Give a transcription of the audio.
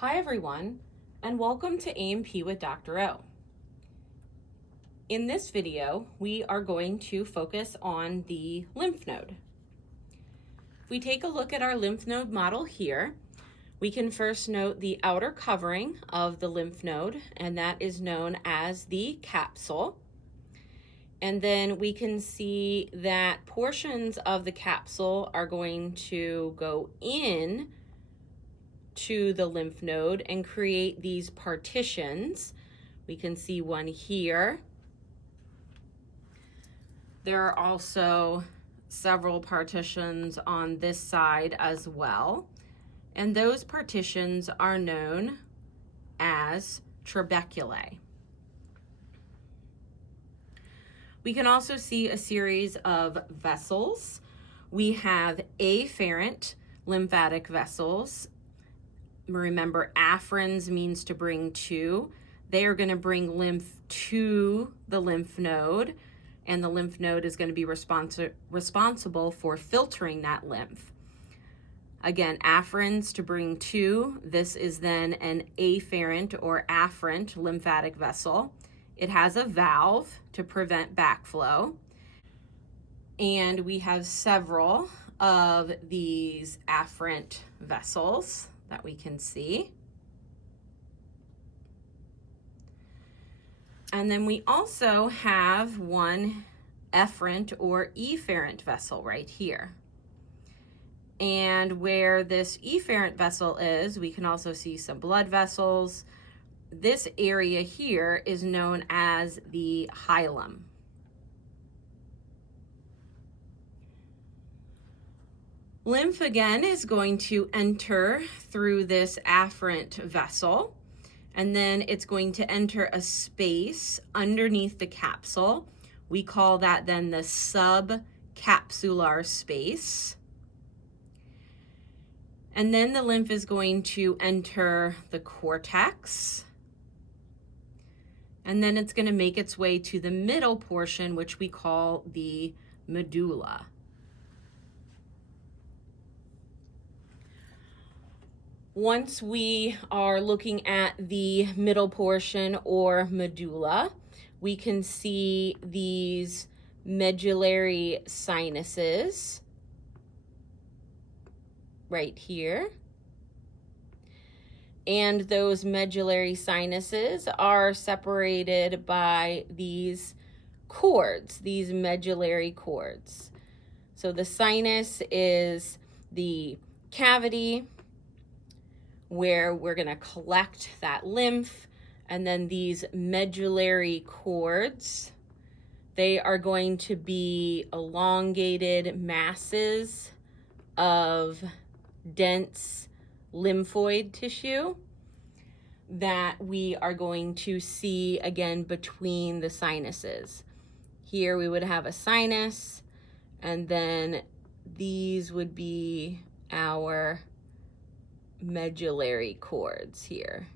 Hi everyone, and welcome to A&P with Dr. O. In this video, we are going to focus on the lymph node. If we take a look at our lymph node model here, we can first note the outer covering of the lymph node, and that is known as the capsule. And then we can see that portions of the capsule are going to go in to the lymph node and create these partitions. We can see one here. There are also several partitions on this side as well, and those partitions are known as trabeculae. We can also see a series of vessels. We have afferent lymphatic vessels. Remember, afferens means to bring to. They are going to bring lymph to the lymph node, and the lymph node is going to be responsible for filtering that lymph. Again, afferens to bring to. This is then an afferent or afferent lymphatic vessel. It has a valve to prevent backflow, and we have several of these afferent vessels that we can see. And then we also have one efferent or efferent vessel right here. And where this efferent vessel is, we can also see some blood vessels. This area here is known as the hilum. Lymph again is going to enter through this afferent vessel, and then it's going to enter a space underneath the capsule. We call that then the subcapsular space. And then the lymph is going to enter the cortex, and then it's going to make its way to the middle portion, which we call the medulla. Once we are looking at the middle portion or medulla, we can see these medullary sinuses right here. And those medullary sinuses are separated by these cords, these medullary cords. So the sinus is the cavity where we're going to collect that lymph, and then these medullary cords, they are going to be elongated masses of dense lymphoid tissue that we are going to see again between the sinuses. Here we would have a sinus, and then these would be our medullary cords here.